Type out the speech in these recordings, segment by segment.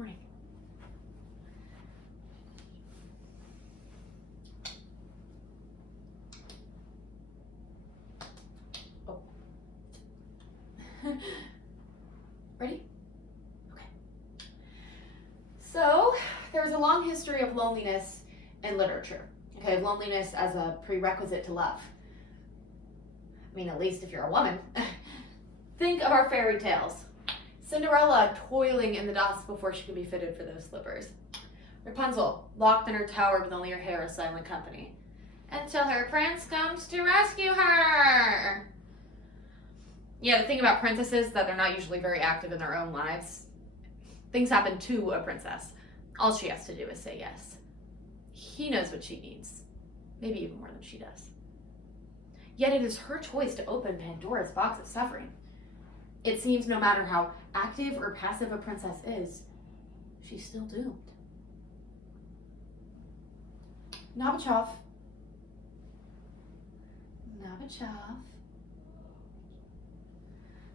Morning. Oh. Ready? Okay. So, there's a long history of loneliness in literature. Okay, loneliness as a prerequisite to love. I mean, at least if you're a woman. Think of our fairy tales. Cinderella toiling in the dust before she could be fitted for those slippers. Rapunzel locked in her tower with only her hair a silent company. Until her prince comes to rescue her. Yeah, the thing about princesses is that they're not usually very active in their own lives. Things happen to a princess. All she has to do is say yes. He knows what she needs. Maybe even more than she does. Yet it is her choice to open Pandora's box of suffering. It seems no matter how active or passive a princess is, she's still doomed. Nabokov.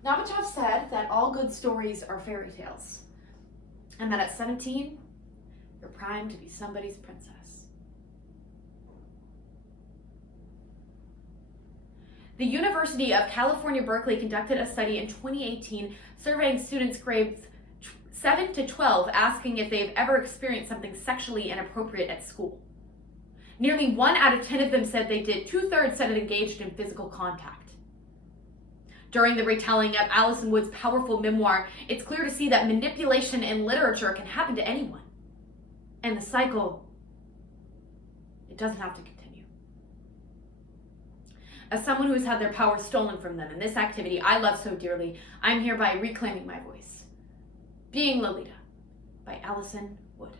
Nabokov said that all good stories are fairy tales, and that at 17, you're primed to be somebody's princess. The University of California, Berkeley conducted a study in 2018 surveying students grades 7 to 12, asking if they've ever experienced something sexually inappropriate at school. Nearly 1 out of 10 of them said they did. 2/3 said it engaged in physical contact. During the retelling of Allison Wood's powerful memoir, it's clear to see that manipulation in literature can happen to anyone. And the cycle, it doesn't have to continue. As someone who has had their power stolen from them in this activity I love so dearly, I'm hereby reclaiming my voice. Being Lolita by Allison Wood.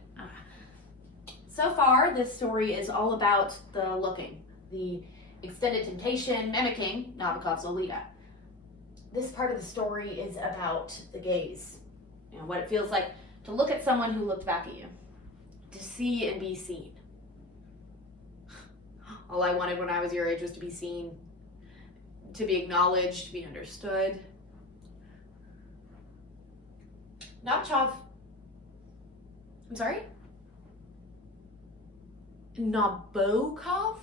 So far, this story is all about the looking, the extended temptation mimicking Nabokov's Lolita. This part of the story is about the gaze, what it feels like to look at someone who looked back at you, to see and be seen. All I wanted when I was your age was to be seen, to be acknowledged, to be understood. Nabokov. I'm sorry? Nabokov?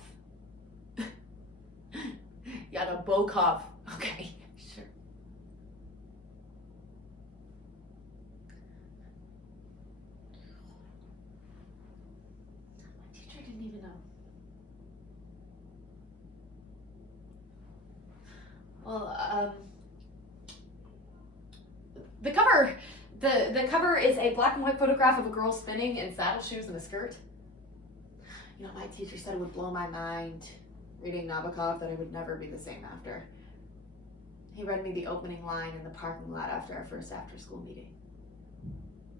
Yeah, Nabokov. Okay, sure. My teacher didn't even know. Well, the cover is a black and white photograph of a girl spinning in saddle shoes and a skirt. My teacher said it would blow my mind reading Nabokov that I would never be the same after. He read me the opening line in the parking lot after our first after-school meeting.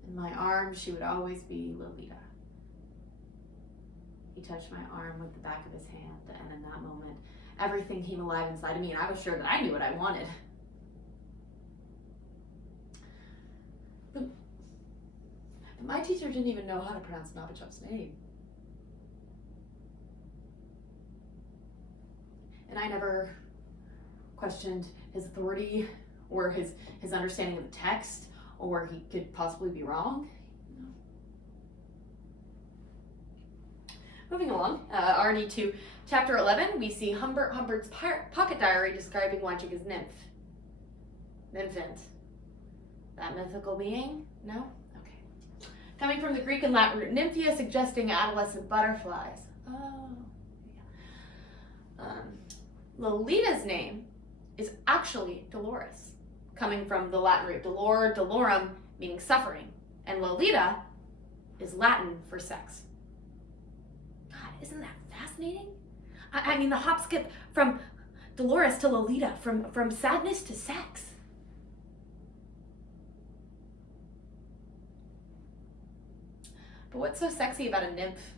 In my arms, she would always be Lolita. He touched my arm with the back of his hand, and in that moment, everything came alive inside of me, and I was sure that I knew what I wanted. But my teacher didn't even know how to pronounce Nabokov's name. And I never questioned his authority or his understanding of the text, or he could possibly be wrong. Moving along, already to chapter 11, we see Humbert's pocket diary describing watching his nymph. Nymphant. That mythical being? No? Okay. Coming from the Greek and Latin root nymphia, suggesting adolescent butterflies. Oh, yeah. Lolita's name is actually Dolores, coming from the Latin root dolor, dolorum, meaning suffering, and Lolita is Latin for sex. God, isn't that fascinating? I mean, the hop skip from Dolores to Lolita, from sadness to sex. But what's so sexy about a nymph?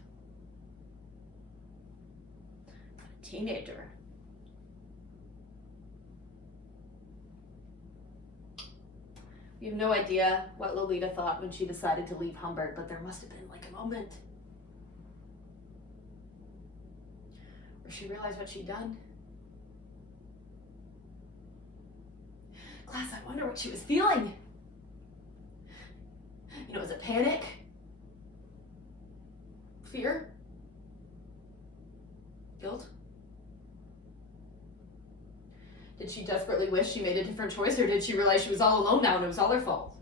A teenager. We have no idea what Lolita thought when she decided to leave Humbert, but there must have been like a moment where she realized what she'd done. Class, I wonder what she was feeling. is it panic? Fear? Guilt? Did she desperately wish she made a different choice, or did she realize she was all alone now and it was all her fault?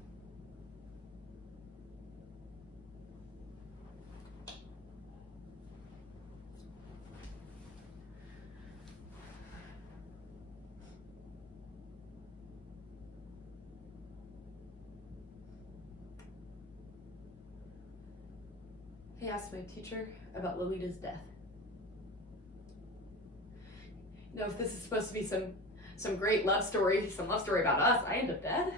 I asked my teacher about Lolita's death. If this is supposed to be some great love story, some love story about us, I end up dead.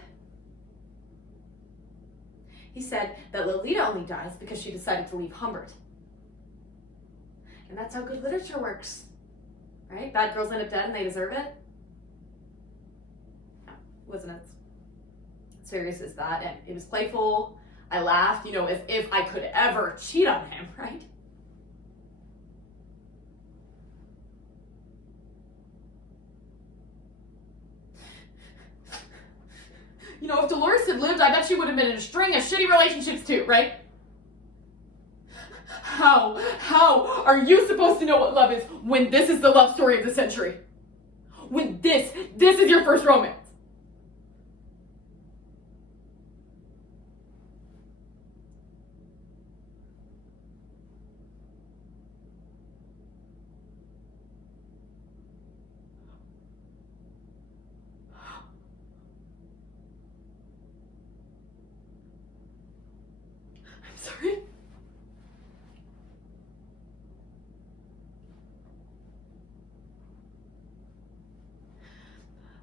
He said that Lolita only dies because she decided to leave Humbert. And that's how good literature works, right? Bad girls end up dead and they deserve it. No, it wasn't as serious as that, and it was playful. I laughed, as if I could ever cheat on him, right? If Dolores had lived, I bet she would have been in a string of shitty relationships too, right? How are you supposed to know what love is when this is the love story of the century? When this is your first romance? Sorry. I'm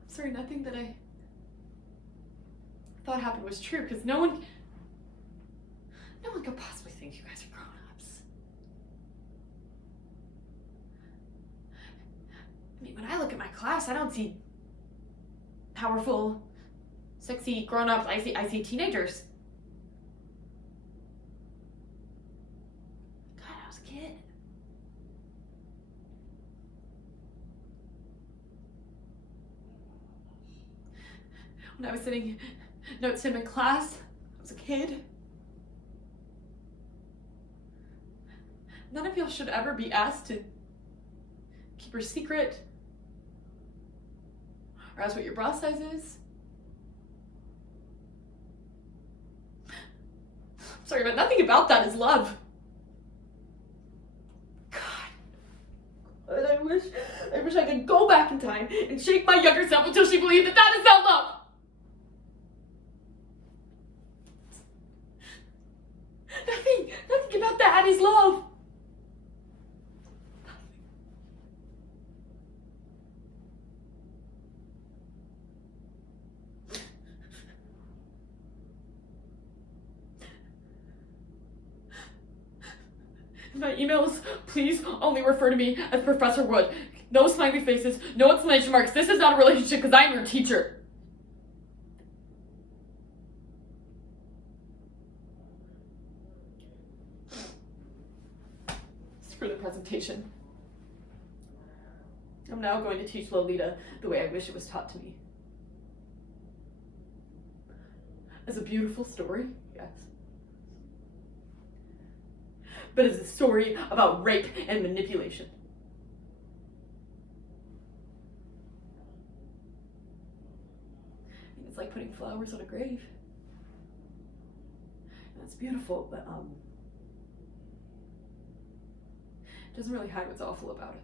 sorry, nothing that I thought happened was true, because no one could possibly think you guys are grown-ups. When I look at my class, I don't see powerful, sexy grown-ups. I see teenagers. Kid. When I was sitting next to him in class, I was a kid. None of y'all should ever be asked to keep your secret or ask what your bra size is. I'm sorry, but nothing about that is love. I wish I could go back in time and shake my younger self until she believed that is not love. Nothing about that is love. In my emails, please only refer to me as Professor Wood. No smiley faces, no exclamation marks. This is not a relationship because I'm your teacher. Screw the presentation. I'm now going to teach Lolita the way I wish it was taught to me. As a beautiful story, yes. But as a story about rape and manipulation. It's like putting flowers on a grave. That's beautiful, but it doesn't really hide what's awful about it.